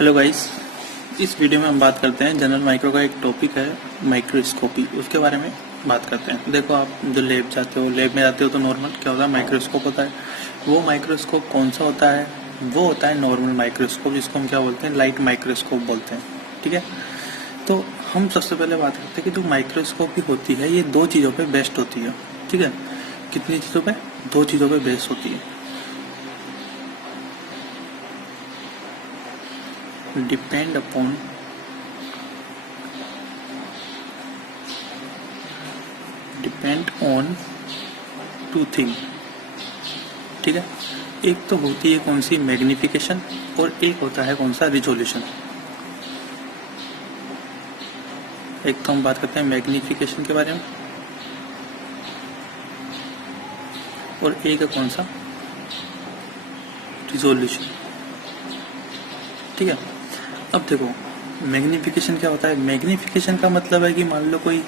Hello guys, इस video में हम बात करते हैं जनरल माइक्रो का एक टॉपिक है माइक्रोस्कोपी। उसके बारे में बात करते हैं। देखो, आप जो लैब में जाते हो तो नॉर्मल क्या होता है, माइक्रोस्कोप होता है। वो माइक्रोस्कोप कौन सा होता है? वो होता है नॉर्मल माइक्रोस्कोप, जिसको हम क्या बोलते हैं, लाइट माइक्रोस्कोप बोलते हैं। ठीक है, तो हम सबसे पहले बात करते हैं कि जो माइक्रोस्कोपी होती है ये दो चीज़ों पर बेस्ट होती है। ठीक है, कितनी चीज़ों पर? दो चीज़ों पर बेस्ट होती है। Depend upon two thing. ठीक है, एक तो होती है कौन सी, मैग्निफिकेशन, और एक होता है कौन सा, रिजोल्यूशन। एक तो हम बात करते हैं मैग्निफिकेशन के बारे में, और एक है कौन सा, रिजोल्यूशन। ठीक है, अब देखो मैग्निफिकेशन क्या होता है। मैग्निफिकेशन का मतलब है कि मान लो कोई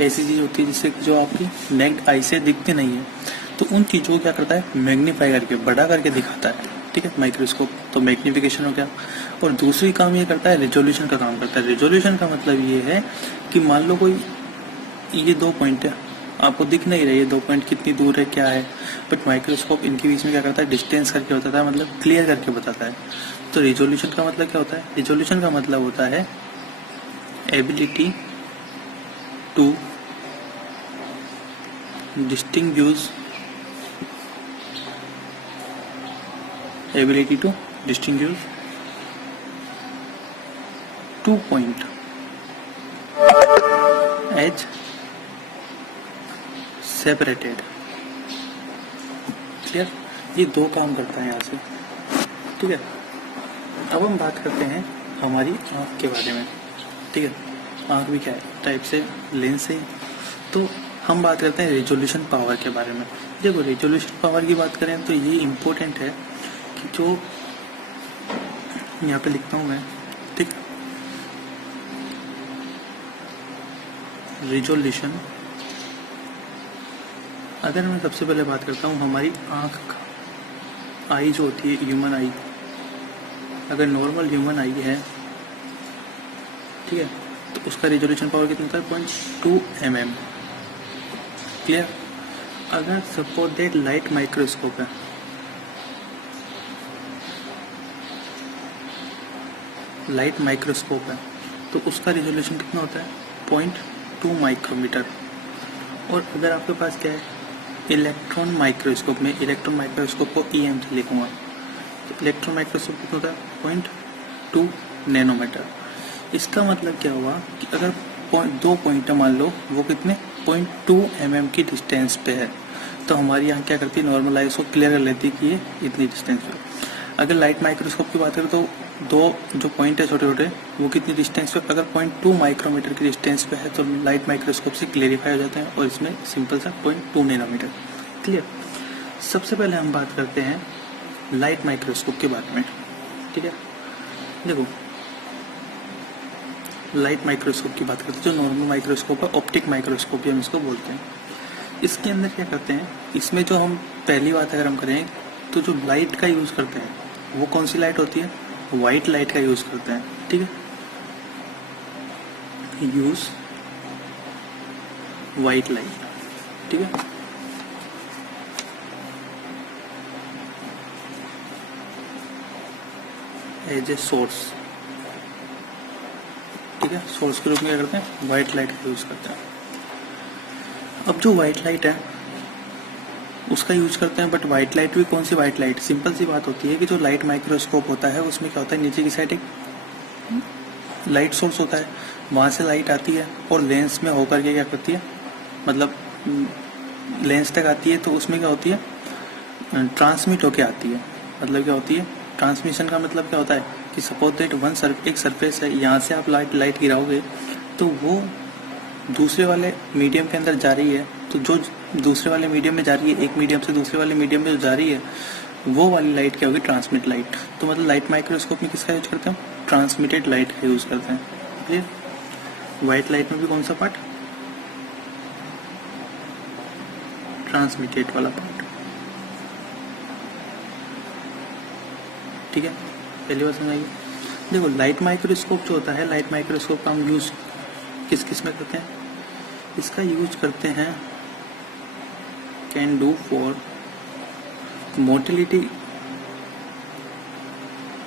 ऐसी चीज होती है जिससे जो आपकी नेक्ड आई से दिखती नहीं है, तो उन चीजों को क्या करता है, मैग्नीफाई करके, बड़ा करके दिखाता है। ठीक है, माइक्रोस्कोप तो मैग्निफिकेशन हो गया। और दूसरी काम ये करता है, रिजोल्यूशन का काम करता है। रिजोल्यूशन का मतलब ये है कि मान लो कोई ये दो पॉइंट है, आपको दिख नहीं रही है दो पॉइंट कितनी दूर है, क्या है, बट माइक्रोस्कोप इनके बीच में क्या करता है, डिस्टेंस करके बताता है, मतलब क्लियर करके बताता है। तो रिजोल्यूशन का मतलब क्या होता है? रिजोल्यूशन का मतलब होता है ability to distinguish two point as separated. Clear? ये दो काम करता है यहाँ से। ठीक है, अब हम बात करते हैं हमारी आँख के बारे में। ठीक है, आँख भी क्या है, टाइप से लेंस है। तो हम बात करते हैं रेजोल्यूशन पावर के बारे में। देखो, रेजोल्यूशन पावर की बात करें तो ये इम्पोर्टेंट है कि जो यहाँ पे लिखता हूँ मैं, ठीक, रेजोल्यूशन, अगर मैं सबसे पहले बात करता हूँ हमारी आँख का, आई जो होती है ह्यूमन आई, अगर नॉर्मल ह्यूमन आई है, ठीक है, तो उसका रेजोल्यूशन पावर कितना होता है, 0.2 mm। क्लियर? अगर सपोज दैट लाइट माइक्रोस्कोप है, लाइट माइक्रोस्कोप है, तो उसका रेजोल्यूशन कितना होता है, 0.2 माइक्रोमीटर। और अगर आपके पास क्या है, इलेक्ट्रॉन माइक्रोस्कोप में, इलेक्ट्रॉन माइक्रोस्कोप को EM से लिखूंगा, तो इलेक्ट्रॉन माइक्रोस्कोप कितना होता है, 0.2 नैनोमीटर। इसका मतलब क्या हुआ कि अगर दो पॉइंट मान लो, वो कितने, 0.2 mm की डिस्टेंस पे है, तो हमारी यहाँ क्या करती है, नॉर्मल आई उसको क्लियर कर लेती है कि ये इतनी डिस्टेंस पे। अगर लाइट माइक्रोस्कोप की बात करें तो दो जो पॉइंट है छोटे छोटे, वो कितनी डिस्टेंस पे, अगर 0.2 माइक्रोमीटर की डिस्टेंस पे है तो लाइट माइक्रोस्कोप से क्लियरिफाई हो जाते हैं, और इसमें सिंपल सा 0.2 नैनोमीटर। क्लियर? सबसे पहले हम बात करते हैं लाइट माइक्रोस्कोप के बारे में। ठीक है, देखो लाइट माइक्रोस्कोप की बात करते हैं, जो नॉर्मल माइक्रोस्कोप है, ऑप्टिक माइक्रोस्कोप भी हम इसको बोलते हैं। इसके अंदर क्या करते हैं, इसमें जो हम पहली बात अगर हम करें तो जो लाइट का यूज करते हैं वो कौन सी लाइट होती है, व्हाइट लाइट का यूज करते हैं। ठीक है, यूज व्हाइट लाइट। ठीक है, एज ए सोर्स। ठीक है, सोर्स के रूप में क्या करते हैं, व्हाइट लाइट का यूज करते हैं। अब जो व्हाइट लाइट है उसका यूज करते हैं, बट व्हाइट लाइट भी कौन सी व्हाइट लाइट, सिंपल सी बात होती है कि जो लाइट माइक्रोस्कोप होता है उसमें क्या होता है, नीचे की साइड एक लाइट सोर्स होता है, वहां से लाइट आती है और लेंस में होकर के क्या करती है, मतलब लेंस तक आती है, तो उसमें क्या होती है, ट्रांसमिट होके आती है। मतलब क्या होती है, ट्रांसमिशन का मतलब क्या होता है कि सपोज दैट एक सरफेस है, यहाँ से आप लाइट गिराओगे तो वो दूसरे वाले मीडियम के अंदर जा रही है, तो जो दूसरे वाले मीडियम में जा रही है, एक मीडियम से दूसरे वाले मीडियम में जो जा रही है, वो वाली लाइट क्या होगी, ट्रांसमिट लाइट। तो मतलब लाइट माइक्रोस्कोप में किसका यूज करते हैं, ट्रांसमिटेड लाइट का यूज करते हैं। ठीक है, व्हाइट लाइट में भी कौन सा पार्ट, ट्रांसमिटेड वाला पार्ट। ठीक है, पहली बात समझ आएगी। देखो लाइट माइक्रोस्कोप जो होता है, लाइट माइक्रोस्कोप का हम यूज किस किस में करते हैं? इसका यूज करते हैं can do for motility,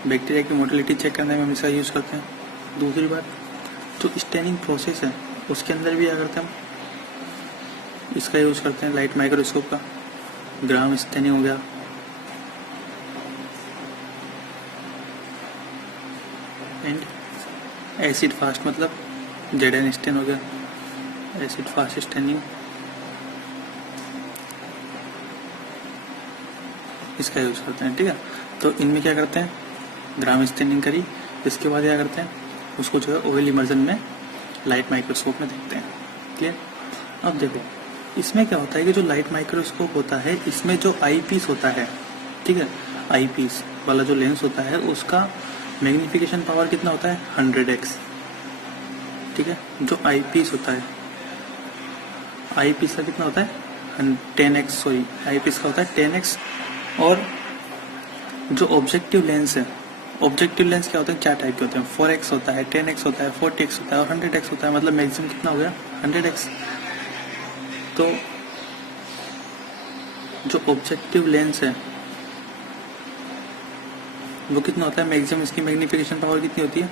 bacteria की मोटिलिटी चेक करने में हम इसका यूज करते हैं। दूसरी बात, जो स्टेनिंग प्रोसेस है उसके अंदर भी क्या करते हैं हम? इसका यूज करते हैं लाइट माइक्रोस्कोप का। ग्राम स्टेनिंग हो गया, एंड एसिड फास्ट मतलब जेडन स्टेन हो गया, एसिड फास्ट स्टेनिंग, इसका यूज करते हैं। ठीक है, तो इनमें क्या करते हैं? ग्राम स्टेनिंग करी, इसके बाद क्या करते हैं? उसको जो है ऑयल इमर्जन में लाइट माइक्रोस्कोप में देखते हैं। क्लियर? अब देखो इसमें क्या होता है कि जो लाइट माइक्रोस्कोप होता है इसमें जो आई पीस होता है, ठीक है, आई पीस वाला जो लेंस होता है उसका मैग्निफिकेशन पावर कितना होता है? 100x। ठीक है, जो आई पीस होता है, आई पीस का कितना होता है? 10x, सॉरी आई पीस का होता है 10x। और जो ऑब्जेक्टिव लेंस है, ऑब्जेक्टिव लेंस क्या होते हैं? 4 टाइप के होते हैं, 4x होता है, 10x होता है, 40x होता है और 100x होता है। मतलब मैक्सिमम कितना हो गया? 100x। तो जो ऑब्जेक्टिव लेंस है वो कितना होता है? मैक्सिमम इसकी मैग्निफिकेशन पावर कितनी होती है?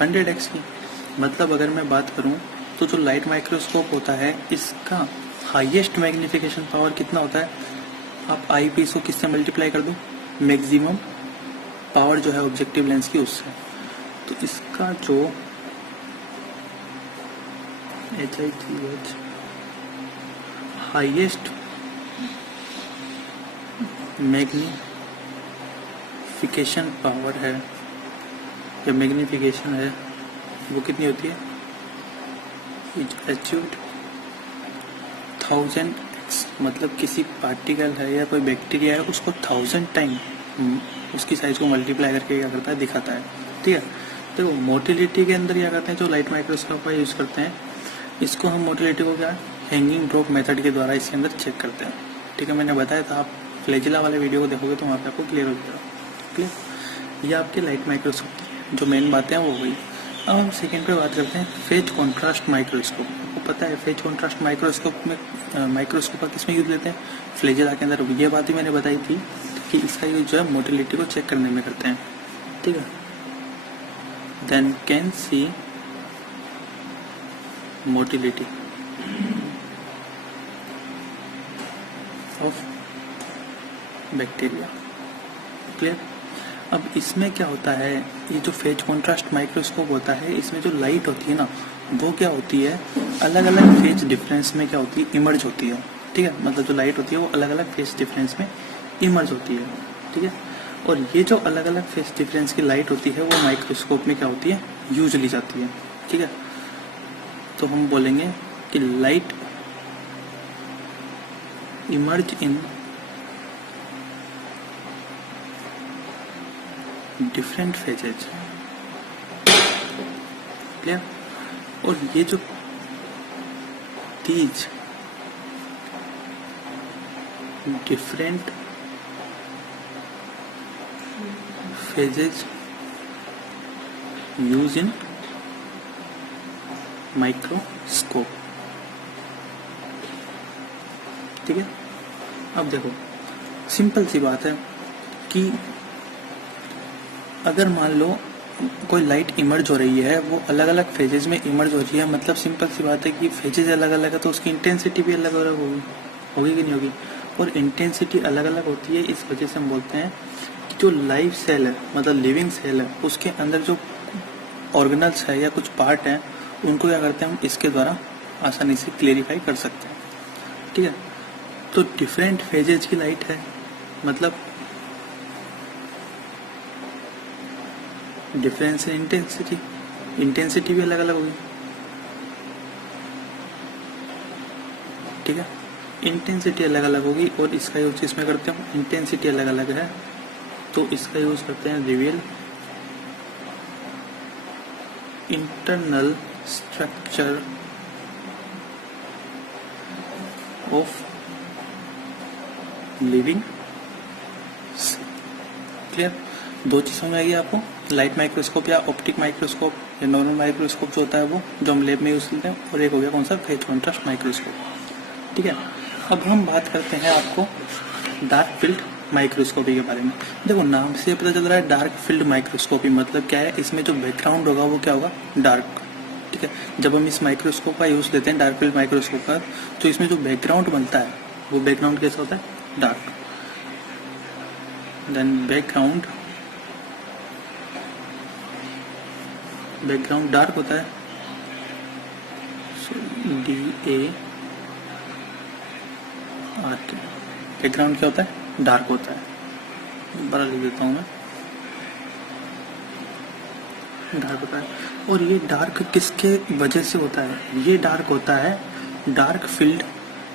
100x की। मतलब अगर मैं बात करूं तो जो लाइट माइक्रोस्कोप होता है इसका हाईएस्ट मैग्निफिकेशन पावर कितना होता है? आप आई पीस को किससे मल्टीप्लाई कर दो? मैक्सिमम पावर जो है ऑब्जेक्टिव लेंस की उससे। तो इसका जो HITH हाईएस्ट मैग्निफिकेशन पावर है या मैग्निफिकेशन है वो कितनी होती है? Achieved 1000x। मतलब किसी पार्टिकल है या कोई बैक्टीरिया है उसको 1000 टाइम उसकी साइज को मल्टीप्लाई करके क्या करता है? दिखाता है। ठीक है, देखो मोटिलिटी के अंदर क्या करते हैं? जो लाइट माइक्रोस्कोप का यूज करते हैं इसको हम मोटिलिटी को क्या हैंगिंग ड्रॉप मेथड के द्वारा इसके अंदर चेक करते हैं। ठीक है, मैंने बताया था, आप फ्लैजिला वाले वीडियो को देखोगे तो वहाँ पे आपको क्लियर हो जाएगा। क्लियर? ये आपके लाइट माइक्रोस्कोप की जो मेन बातें हैं वो हुई। अब हम सेकेंड पे बात करते हैं फेज कॉन्ट्रास्ट माइक्रोस्कोप। आपको पता है फेज कॉन्ट्रास्ट माइक्रोस्कोप में माइक्रोस्कोप का किसमें यूज लेते हैं? फ्लैजिला के अंदर। ये बात ही मैंने बताई थी कि इसका यूज जो है मोटिलिटी को चेक करने में करते हैं। ठीक है, then can see motility of bacteria. Clear? अब इसमें क्या होता है, ये जो फेज कॉन्ट्रास्ट माइक्रोस्कोप होता है इसमें जो लाइट होती है ना वो क्या होती है? अलग अलग फेज डिफरेंस में क्या होती है? इमर्ज होती है। ठीक है, मतलब जो लाइट होती है वो अलग अलग फेज डिफरेंस में इमर्ज होती है। ठीक है, और ये जो अलग अलग फेज डिफरेंस की लाइट होती है वो माइक्रोस्कोप में क्या होती है? यूज ली जाती है। ठीक है, तो हम बोलेंगे कि light emerge in different phases. Clear? और ये जो Teej different phases use in microscope. ठीक है, अब देखो सिंपल सी बात है कि अगर मान लो कोई लाइट इमर्ज हो रही है वो अलग अलग फेजेज में इमर्ज हो रही है, मतलब सिंपल सी बात है कि फेजेज अलग अलग है तो उसकी इंटेंसिटी भी अलग अलग होगी कि नहीं होगी? और इंटेंसिटी अलग अलग होती है इस वजह से हम बोलते हैं कि जो लाइव सेल है मतलब लिविंग सेल है उसके अंदर जो ऑर्गेनल्स है या कुछ पार्ट है उनको क्या करते हैं हम इसके द्वारा आसानी से क्लेरिफाई कर सकते हैं। ठीक है, तो डिफरेंट फेजेज की लाइट है मतलब डिफरेंस इन इंटेंसिटी, इंटेंसिटी भी अलग अलग होगी। ठीक है, इंटेंसिटी अलग अलग होगी और इसका यूज इसमें करते हैं इंटेंसिटी अलग अलग है तो इसका यूज करते हैं reveal internal structure of living. Clear? दो चीज समझ आएगी आपको लाइट माइक्रोस्कोप या ऑप्टिक माइक्रोस्कोप या नॉर्मल माइक्रोस्कोप जो होता है वो जो हम लैब में यूज करते हैं, और एक हो गया कौन सा, फेज कॉन्ट्रास्ट माइक्रोस्कोप। ठीक है, अब हम बात करते हैं आपको डार्क फील्ड माइक्रोस्कोपी के बारे में। देखो नाम से पता चल रहा है डार्क फील्ड माइक्रोस्कोपी, मतलब क्या है, इसमें जो बैकग्राउंड होगा वो क्या होगा, डार्क। ठीक है, जब हम इस माइक्रोस्कोप का यूज लेते हैं डार्क फील्ड माइक्रोस्कोप का, तो इसमें जो बैकग्राउंड बनता है वो बैकग्राउंड कैसा होता है, डार्क। देन बैकग्राउंड डार्क होता है, DARK। बैकग्राउंड क्या होता है, डार्क होता है। बड़ा लिख देता हूँ मैं, डार्क होता है। और ये डार्क किसके वजह से होता है, ये डार्क होता है डार्क फील्ड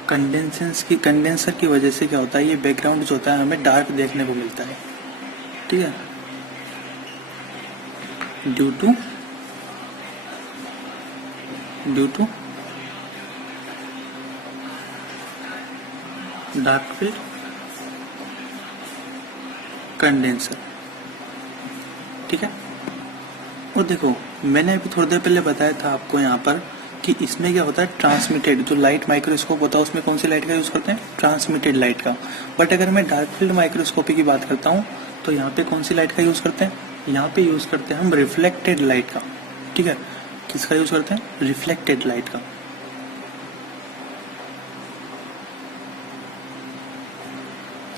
कंडेंसर की वजह से। क्या होता है, ये बैकग्राउंड जो होता है हमें डार्क देखने को मिलता है। ठीक है, due to dark field condenser. ठीक है, और देखो मैंने अभी थोड़ी देर पहले बताया था आपको यहाँ पर कि इसमें क्या होता है, ट्रांसमिटेड जो लाइट माइक्रोस्कोप होता है उसमें कौन सी लाइट का यूज करते हैं, ट्रांसमिटेड लाइट का। बट अगर मैं डार्क फील्ड माइक्रोस्कोपी की बात करता हूँ तो यहाँ पे कौन सी लाइट का यूज करते हैं, यहाँ पे यूज करते हैं हम रिफ्लेक्टेड लाइट का। ठीक है, किसका यूज करते हैं, रिफ्लेक्टेड लाइट का।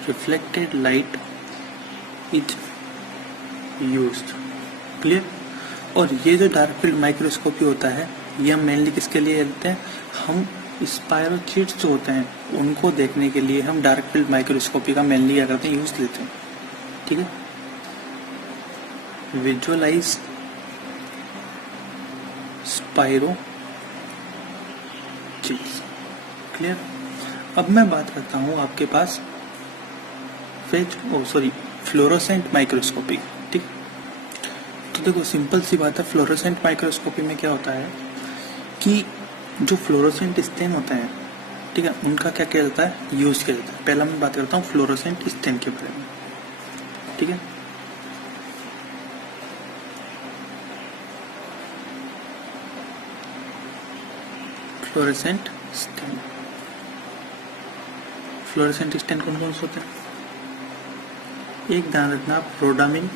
Reflected light is used. Clear. और ये जो डार्क फील्ड माइक्रोस्कोपी होता है ये हम मेनली किसके लिए लेते हैं, हम स्पायरोचिट्स जो होते हैं उनको देखने के लिए हम डार्क फील्ड माइक्रोस्कोपी का मेनली क्या करते हैं, यूज लेते हैं। ठीक है, विजुअलाइज स्पायरोचिट्स। क्लियर। अब मैं बात करता हूँ आपके पास फ्लोरोसेंट माइक्रोस्कोपी। ठीक, तो देखो सिंपल सी बात है, फ्लोरोसेंट माइक्रोस्कोपी में क्या होता है कि जो फ्लोरोसेंट स्टेन होते हैं, ठीक है, उनका क्या किया जाता है, यूज किया जाता है। पहला मैं बात करता हूँ फ्लोरोसेंट स्टेन के बारे में। ठीक है, फ्लोरोसेंट स्टेन कौन कौन से होते हैं, एक ध्यान रखना, रोडामिन,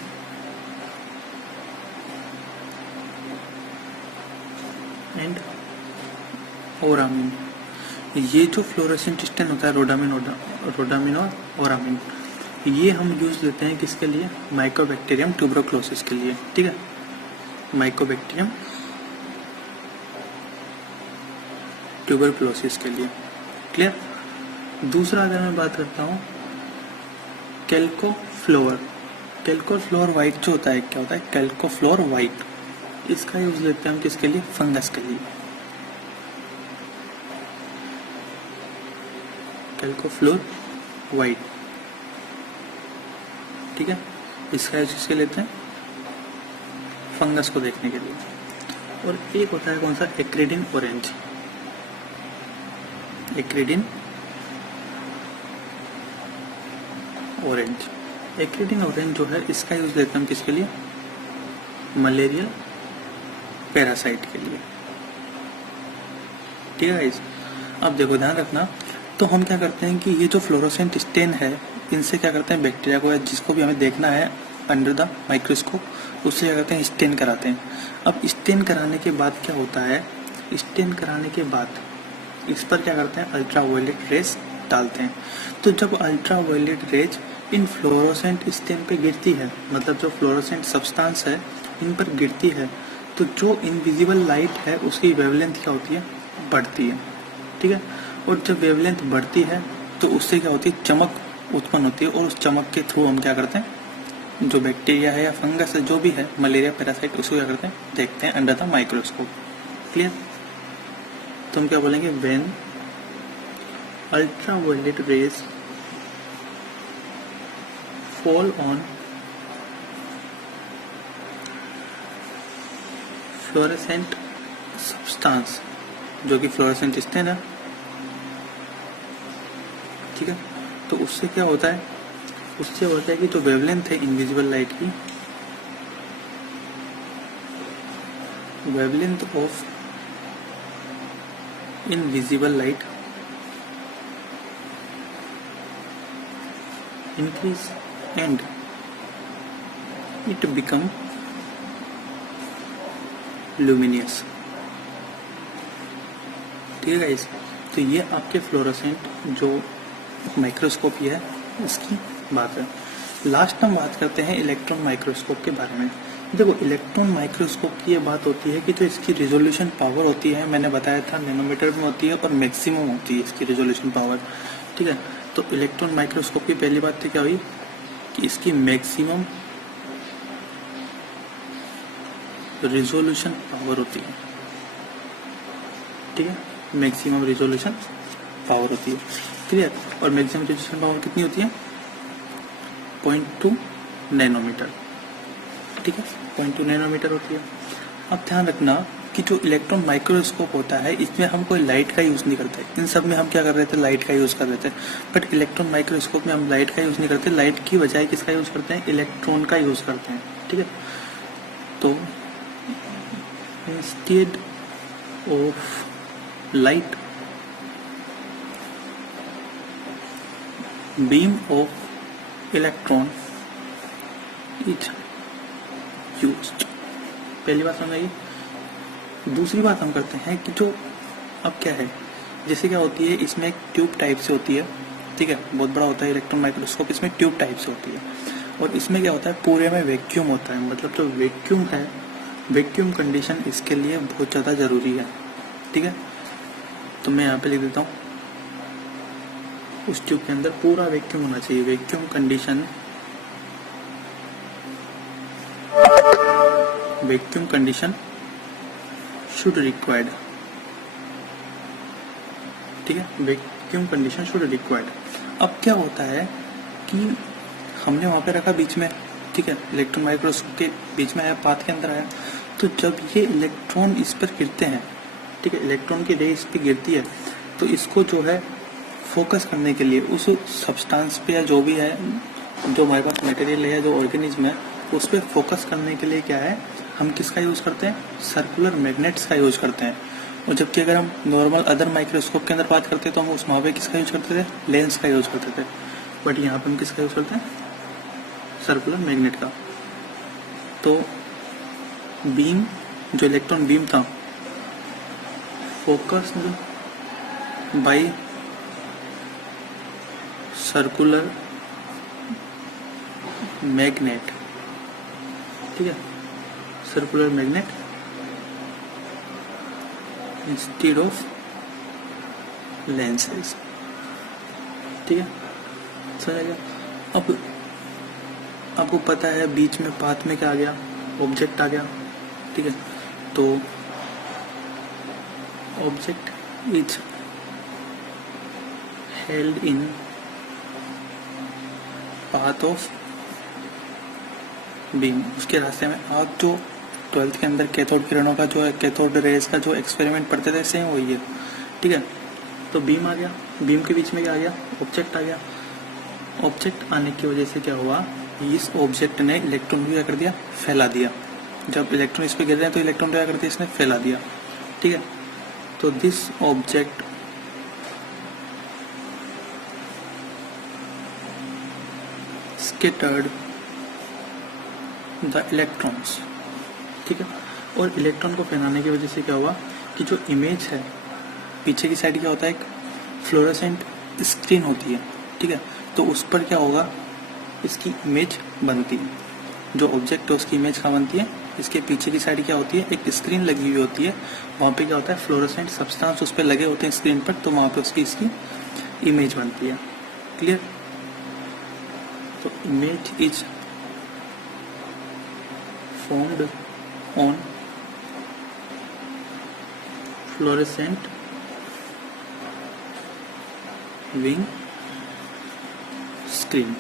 एंड ओरामिन। ये जो फ्लोरोसेंट स्टेन होता है रोडामिन और ओरामिन, ये हम यूज लेते हैं किसके लिए, माइकोबैक्टीरियम ट्यूबरक्लोसिस के लिए। ठीक है, माइकोबैक्टीरियम ट्यूबरक्लोसिस के लिए। क्लियर। दूसरा अगर मैं बात करता हूँ कैल्कोफ्लोर वाइट जो होता है, क्या होता है, कैल्कोफ्लोर वाइट, इसका यूज लेते हैं हम किसके लिए, फंगस के लिए। कैल्कोफ्लोर वाइट, ठीक है, इसका यूज किसके लेते हैं, फंगस को देखने के लिए। और एक होता है कौन सा, एक्रिडिन ऑरेंज। एक्रिडिन ऑरेंज जो है इसका यूज लेते हैं हम किसके लिए, मलेरियल पैरासाइट के लिए। ठीक है गाइस, अब देखो ध्यान रखना, तो हम क्या करते हैं कि ये जो फ्लोरोसेंट स्टेन है इनसे क्या करते हैं, बैक्टीरिया को या जिसको भी हमें देखना है अंडर द माइक्रोस्कोप, उससे क्या करते हैं, स्टेन कराते हैं। अब स्टेन कराने के बाद क्या होता है, स्टेन कराने के बाद इस पर क्या करते हैं, अल्ट्रावायलेट रेज डालते हैं। तो जब अल्ट्रावायलेट रेज इन फ्लोरोसेंट स्टेन पे गिरती है, मतलब जो फ्लोरोसेंट सब्सटेंस है इन पर गिरती है, तो जो इनविजिबल लाइट है उसकी वेवलेंथ क्या होती है, बढ़ती है। ठीक है, और जब वेवलेंथ बढ़ती है तो उससे क्या होती है, चमक उत्पन्न होती है, और उस चमक के थ्रू हम क्या करते हैं, जो बैक्टीरिया है या फंगस है जो भी है, मलेरिया पैरासाइट, उसको क्या करते हैं, देखते हैं अंडर द माइक्रोस्कोप। क्लियर। तो हम क्या बोलेंगे, when ultraviolet rays fall on fluorescent substance, जो कि फ्लोरेसेंट स्टेन है। ठीक है, तो उससे क्या होता है, उससे होता है कि जो वेवलेंथ है इनविजिबल लाइट की wavelength of invisible light increase and it become luminous। ठीक है गाइस, तो ये आपके फ्लोरोसेंट जो माइक्रोस्कोपी है इसकी बात है। लास्ट हम बात करते हैं इलेक्ट्रॉन माइक्रोस्कोप के बारे में। देखो, इलेक्ट्रॉन माइक्रोस्कोप की ये बात होती है कि जो इसकी रिजोल्यूशन पावर होती है, मैंने बताया था नैनोमीटर में होती है और मैक्सिमम होती है इसकी रिजोल्यूशन पावर। ठीक है, तो इलेक्ट्रॉन माइक्रोस्कोप की पहली बात तो क्या हुई कि इसकी मैक्सिमम रिजोल्यूशन पावर होती है। ठीक है, मैक्सिमम रिजोल्यूशन पावर होती है। क्लियर? और मैक्सिमम रिजोल्यूशन पावर कितनी होती है? 0.2 नैनोमीटर। ठीक है, 0.2 नैनोमीटर होती है। अब ध्यान रखना कि जो इलेक्ट्रॉन माइक्रोस्कोप होता है इसमें हम कोई लाइट का यूज नहीं करते। इन सब में हम क्या कर रहे थे? लाइट का यूज कर रहे थे। बट इलेक्ट्रॉन माइक्रोस्कोप में हम लाइट का यूज नहीं करते। लाइट की बजाय किसका यूज करते हैं? इलेक्ट्रॉन का यूज करते हैं। ठीक है, तो instead of light beam of electron is used। पहली बात समझ आई। दूसरी बात हम करते हैं कि जो अब क्या है, जैसे क्या होती है, इसमें एक ट्यूब टाइप से होती है। ठीक है, बहुत बड़ा होता है इलेक्ट्रॉन माइक्रोस्कोप, इसमें ट्यूब टाइप से होती है। और इसमें क्या होता है, पूरे में वैक्यूम होता है। मतलब जो वैक्यूम है, वैक्यूम कंडीशन इसके लिए बहुत ज़्यादा ज़रूरी है। ठीक है, तो मैं यहाँ पे लिख देता हूँ, उस ट्यूब के अंदर पूरा वैक्यूम होना चाहिए। Vacuum condition should required. ठीक है, वैक्यूम कंडीशन शुड रिक्वायर्ड। अब क्या होता है कि हमने वहां पे रखा बीच में। ठीक है, इलेक्ट्रॉन माइक्रोस्कोप के बीच में आया, पाथ के अंदर आया। तो जब ये इलेक्ट्रॉन इस पर गिरते हैं, ठीक है, इलेक्ट्रॉन की रे इस पर गिरती है, तो इसको जो है फोकस करने के लिए उस सब्सटेंस पे या जो भी है, जो हमारे पास मटेरियल है, जो ऑर्गेनिज्म है, उस पर फोकस करने के लिए क्या है, हम किसका यूज करते हैं? सर्कुलर मैग्नेट्स का यूज करते हैं। और जबकि अगर हम नॉर्मल अदर माइक्रोस्कोप के अंदर बात करते हैं तो हम उस वहाँ पे किसका यूज करते थे? लेंस का यूज करते थे। बट यहाँ पे हम किसका यूज करते हैं? सर्कुलर मैग्नेट का। तो बीम, जो इलेक्ट्रॉन बीम था, फोकस्ड बाय सर्कुलर मैग्नेट। ठीक है, circular magnet instead of lenses. ठीक है, समझ। अब आपको पता है बीच में पाथ में क्या आ गया? ऑब्जेक्ट आ गया। ठीक है, तो object is held in path of beam. उसके रास्ते में आप जो 12th के अंदर कैथोड किरणों का जो है, कैथोड रेज का जो एक्सपेरिमेंट पढ़ते थे, सेम वही है। ठीक है, तो बीम आ गया, बीम के बीच में क्या आ गया? ऑब्जेक्ट आ गया। ऑब्जेक्ट आने की वजह से क्या हुआ, इस ऑब्जेक्ट ने इलेक्ट्रॉन को क्या कर दिया? फैला दिया। जब इलेक्ट्रॉन इस पे गिर रहे हैं तो इलेक्ट्रॉन क्या कर दिया? इसने फैला दिया। ठीक है, तो this object scattered the electrons. ठीक है, और इलेक्ट्रॉन को फैलाने की वजह से क्या हुआ कि जो इमेज है पीछे की साइड क्या होता है? एक फ्लोरेसेंट स्क्रीन होती है। ठीक है, तो उस पर क्या होगा? इसकी इमेज बनती है। जो ऑब्जेक्ट है उसकी इमेज कहाँ बनती है? इसके पीछे की साइड क्या होती है? एक स्क्रीन लगी हुई होती है। वहाँ पे क्या होता है? फ्लोरेसेंट सब्सटेंस उस पर लगे होते हैं स्क्रीन पर, तो वहाँ पे उसकी इसकी इमेज बनती है। क्लियर? तो image is formed on fluorescent wing screen।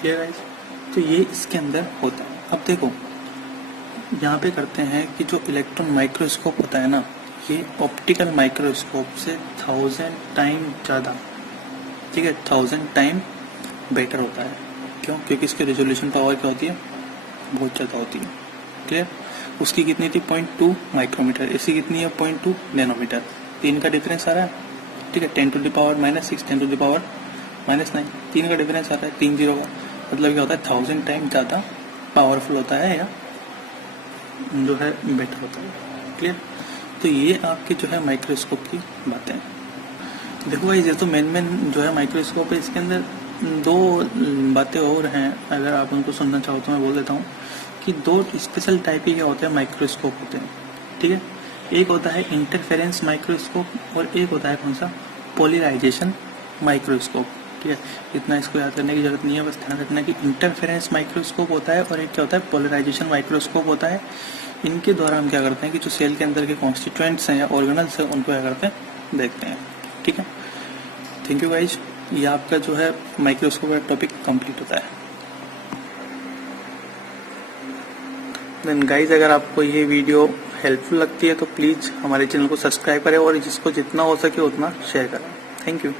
Clear guys? तो ये इसके अंदर होता है। अब देखो यहाँ पे करते हैं कि जो इलेक्ट्रॉन माइक्रोस्कोप होता है ना, ये ऑप्टिकल माइक्रोस्कोप से 1000 टाइम ज़्यादा, ठीक है, 1000 टाइम बेटर होता है। क्यों? क्योंकि इसकी रेजोल्यूशन पावर क्या होती है? बहुत ज़्यादा होती है। क्लियर। उसकी कितनी थी 0.2 माइक्रोमीटर, इसकी कितनी है 0.2 नैनोमीटर। 3 का डिफरेंस आ रहा है, ठीक है। 10 to the power -6, 10 to the power -9, 3 का डिफरेंस आ रहा है, 3 0 का मतलब क्या होता है 1000 टाइम ज़्यादा पावरफुल होता है या जो है बेटर होता है। क्लियर। तो ये आपके जो है माइक्रोस्कोप की बातें हैं। देखो भाई ये तो मेन जो है माइक्रोस्कोप है, इसके अंदर 2 बातें और हैं, अगर आप उनको सुनना चाहो तो मैं बोल देता हूँ कि 2 स्पेशल टाइप के होते हैं माइक्रोस्कोप होते हैं, ठीक है। एक होता है इंटरफेरेंस माइक्रोस्कोप और एक होता है कौन सा पोलराइजेशन माइक्रोस्कोप, ठीक है। इतना इसको याद करने की जरूरत नहीं है, बस ध्यान रखना कि इंटरफेरेंस माइक्रोस्कोप होता है और एक क्या होता है पोलराइजेशन माइक्रोस्कोप होता है। इनके द्वारा हम क्या करते हैं कि जो सेल के अंदर के कॉन्स्टिट्यूएंट्स हैं या ऑर्गेनल्स हैं उनको क्या करते हैं देखते हैं, ठीक है। थैंक यू गाइज, ये आपका जो है माइक्रोस्कोप का टॉपिक कंप्लीट होता है। देन गाइज अगर आपको ये वीडियो हेल्पफुल लगती है तो प्लीज़ हमारे चैनल को सब्सक्राइब करें और जिसको जितना हो सके उतना शेयर करें। Thank you.